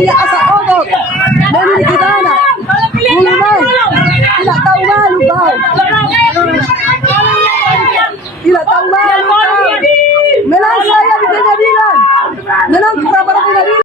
iya asa odot. Menini kidana. Uluman. Tidak tahu malu kau. Tidak tahu malu kau. Menang saya di pengadilan. Menang para pengadilan.